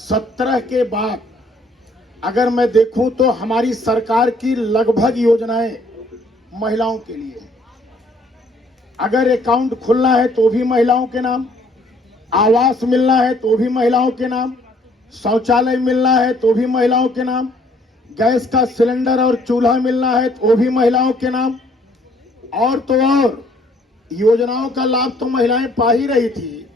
17 के बाद अगर मैं देखूं तो हमारी सरकार की लगभग योजनाएं महिलाओं के लिए हैं। अगर अकाउंट खुलना है तो भी महिलाओं के नाम, आवास मिलना है तो भी महिलाओं के नाम, शौचालय मिलना है तो भी महिलाओं के नाम, गैस का सिलेंडर और चूल्हा मिलना है तो भी महिलाओं के नाम। और तो और योजनाओं का लाभ तो महिलाएं पा ही रही थी।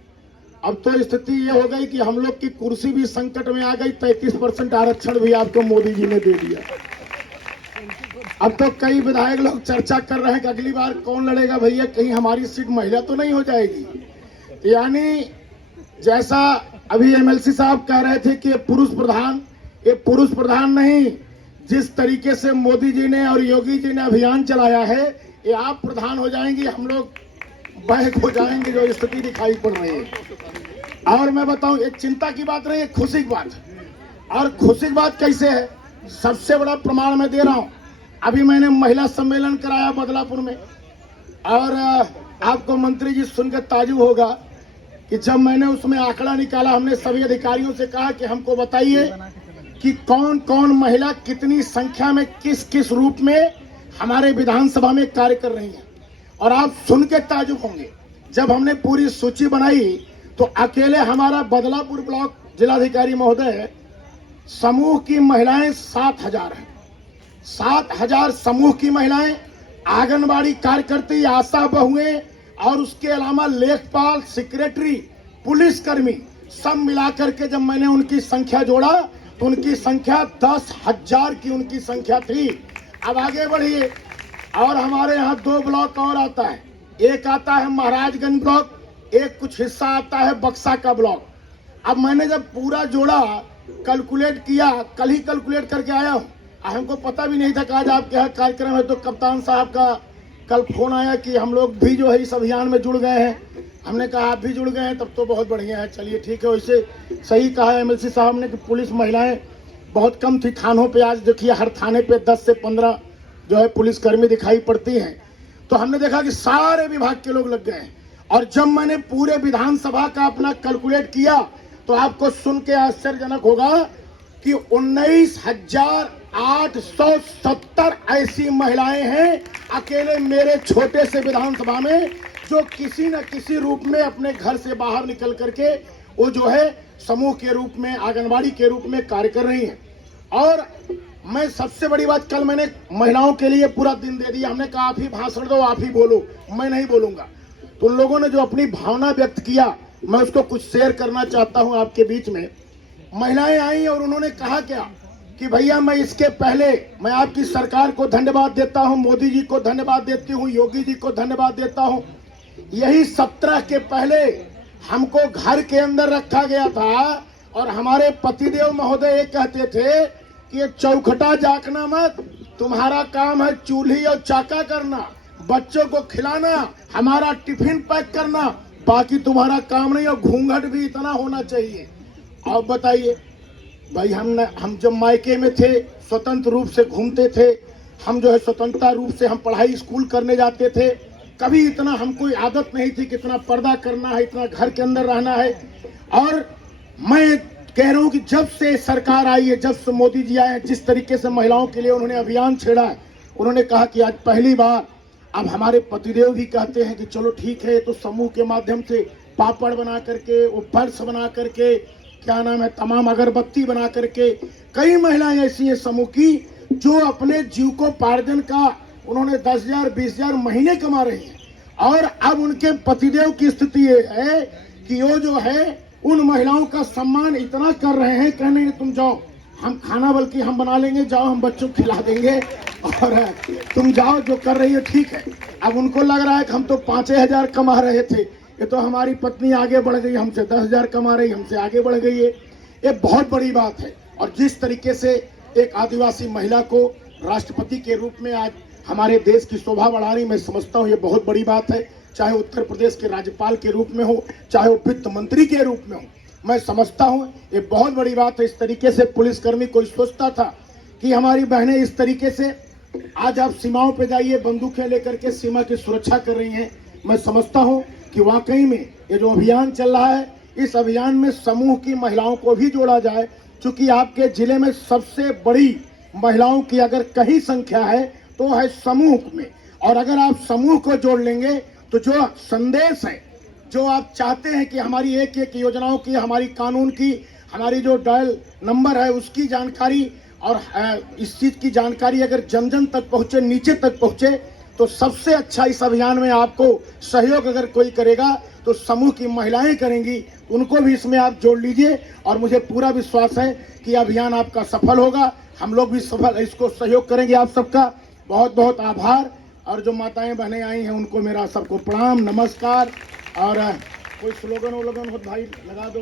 अब तो स्थिति ये हो गई कि हम लोग की कुर्सी भी संकट में आ गई। 33% आरक्षण भी आपको मोदी जी ने दे दिया। अब तो कई विधायक लोग चर्चा कर रहे हैं कि अगली बार कौन लड़ेगा भैया, कहीं हमारी सीट महिला तो नहीं हो जाएगी। यानी जैसा अभी एमएलसी साहब कह रहे थे कि ये पुरुष प्रधान नहीं, जिस तरीके से मोदी जी ने और योगी जी ने अभियान चलाया है, ये आप प्रधान हो जाएंगे, हम लोग बैक हो जाएंगे, जो स्थिति दिखाई पड़ रही है। और मैं बताऊं, एक चिंता की बात नहीं है, खुशी की बात। और खुशी की बात कैसे है, सबसे बड़ा प्रमाण मैं दे रहा हूं। अभी मैंने महिला सम्मेलन कराया बदलापुर में, और आपको मंत्री जी सुनकर ताजुब होगा कि जब मैंने उसमें आंकड़ा निकाला, हमने सभी अधिकारियों से कहा कि हमको बताइए कि कौन कौन महिला कितनी संख्या में किस किस रूप में हमारे विधानसभा में कार्य कर रही हैं। और आप सुन के ताजुब होंगे, जब हमने पूरी सूची बनाई तो अकेले हमारा बदलापुर ब्लॉक जिलाधिकारी महोदय समूह की महिलाएं 7,000 हैं। 7,000 समूह की महिलाएं, आंगनबाड़ी कार्यकर्ती, आशा बहुएं और उसके अलावा लेखपाल, सेक्रेटरी, पुलिसकर्मी, सब मिलाकर के जब मैंने उनकी संख्या जोड़ा तो उनकी संख्या 10,000 की उनकी संख्या थी। अब आगे बढ़िए, और हमारे यहाँ 2 ब्लॉक और आता है। एक आता है महाराजगंज ब्लॉक, एक कुछ हिस्सा आता है बक्सा का ब्लॉक। अब मैंने जब पूरा जोड़ा, कैलकुलेट किया, कल ही कैलकुलेट करके आया हूँ। हमको पता भी नहीं था कि आज आपके यहाँ कार्यक्रम है, तो कप्तान साहब का कल फोन आया कि हम लोग भी जो है इस अभियान में जुड़ गए हैं। हमने कहा आप भी जुड़ गए हैं, तब तो बहुत बढ़िया है, चलिए ठीक है। वैसे सही कहा एमएलसी साहब ने कि पुलिस महिलाएं बहुत कम थी थानों पे। आज देखिए हर थाने पे 10 से 15 जो है पुलिसकर्मी दिखाई पड़ती हैं। तो हमने देखा कि सारे विभाग के लोग लग गए हैं। और जब मैंने पूरे विधानसभा का अपना कैलकुलेट किया तो आपको सुन के आश्चर्यजनक होगा कि 19,870 ऐसी महिलाएं हैं अकेले मेरे छोटे से विधानसभा में, जो किसी न किसी रूप में अपने घर से बाहर निकल करके वो जो है समूह के रूप में, आंगनबाड़ी के रूप में कार्य कर रही हैं। और मैं सबसे बड़ी बात, कल मैंने महिलाओं के लिए पूरा दिन दे दिया। हमने कहा आप ही भाषण दो, आप ही बोलो, मैं नहीं बोलूंगा। तो उन लोगों ने जो अपनी भावना व्यक्त किया, मैं उसको कुछ शेयर करना चाहता हूं आपके बीच में। महिलाएं आई और उन्होंने कहा क्या कि भैया मैं इसके पहले मैं आपकी सरकार को धन्यवाद देता हूं, मोदी जी को धन्यवाद देती हूं, योगी जी को धन्यवाद देता हूं। यही 17 के पहले हमको घर के अंदर रखा गया था और हमारे पतिदेव महोदय ये कहते थे कि ये चौखटा जागना मत, तुम्हारा काम है चूल्ही और चाका करना, बच्चों को खिलाना, हमारा टिफिन पैक करना, बाकी तुम्हारा काम नहीं। और घूंघट भी इतना होना चाहिए। अब बताइए भाई, हम जब मायके में थे स्वतंत्र रूप से घूमते थे, हम जो है स्वतंत्रता रूप से हम पढ़ाई स्कूल करने जाते थे। कभी इतना हमको आदत नहीं थी कि इतना पर्दा करना है, इतना घर के अंदर रहना है। और मैं कह रहा हूं कि जब से सरकार आई है, जब से मोदी जी आए हैं, जिस तरीके से महिलाओं के लिए उन्होंने अभियान छेड़ा है, उन्होंने कहा कि आज पहली बार अब हमारे पतिदेव भी कहते हैं कि चलो ठीक है, तो समूह के माध्यम से पापड़ बना करके, वो पर्स बना करके, क्या नाम है, तमाम अगरबत्ती बना करके, कई महिलाएं ऐसी हैं समूह की जो अपने जीविकोपार्जन का उन्होंने 10,000 20,000 महीने कमा रही हैं। और अब उनके पतिदेव की स्थिति ये है कि वो जो है उन महिलाओं का सम्मान इतना कर रहे हैं, कहने कि तुम जाओ, हम खाना बल्कि हम बना लेंगे, जाओ हम बच्चों को खिला देंगे, और तुम जाओ, जो कर रही है ठीक है। अब उनको लग रहा है कि हम तो 5,000 कमा रहे थे, ये तो हमारी पत्नी आगे बढ़ गई, हमसे 10,000 कमा रही, हमसे आगे बढ़ गई है। ये बहुत बड़ी बात है। और जिस तरीके से एक आदिवासी महिला को राष्ट्रपति के रूप में आज हमारे देश की शोभा बढ़ा रही, मैं समझता हूँ ये बहुत बड़ी बात है। चाहे उत्तर प्रदेश के राज्यपाल के रूप में हो, चाहे वो वित्त मंत्री के रूप में हो, मैं समझता हूँ ये बहुत बड़ी बात है। इस तरीके से पुलिसकर्मी कोई सोचता था कि हमारी बहनें इस तरीके से, आज आप सीमाओं पे जाइए, बंदूकें लेकर के सीमा की सुरक्षा कर रही हैं। मैं समझता हूँ कि वाकई में ये जो अभियान चल रहा है, इस अभियान में समूह की महिलाओं को भी जोड़ा जाए, क्योंकि आपके जिले में सबसे बड़ी महिलाओं की अगर कहीं संख्या है तो है समूह में। और अगर आप समूह को जोड़ लेंगे तो जो संदेश है, जो आप चाहते हैं कि हमारी एक एक योजनाओं की, हमारी कानून की, हमारी जो डायल नंबर है उसकी जानकारी और इस चीज की जानकारी अगर जन जन तक पहुंचे, नीचे तक पहुंचे, तो सबसे अच्छा इस अभियान में आपको सहयोग अगर कोई करेगा तो समूह की महिलाएं करेंगी। उनको भी इसमें आप जोड़ लीजिए और मुझे पूरा विश्वास है कि अभियान आपका सफल होगा। हम लोग भी सफल इसको सहयोग करेंगे। आप सबका बहुत बहुत आभार। और जो माताएं बहनें आई हैं उनको मेरा सबको प्रणाम, नमस्कार। और कोई स्लोगन वोलोगन हो भाई लगा दो।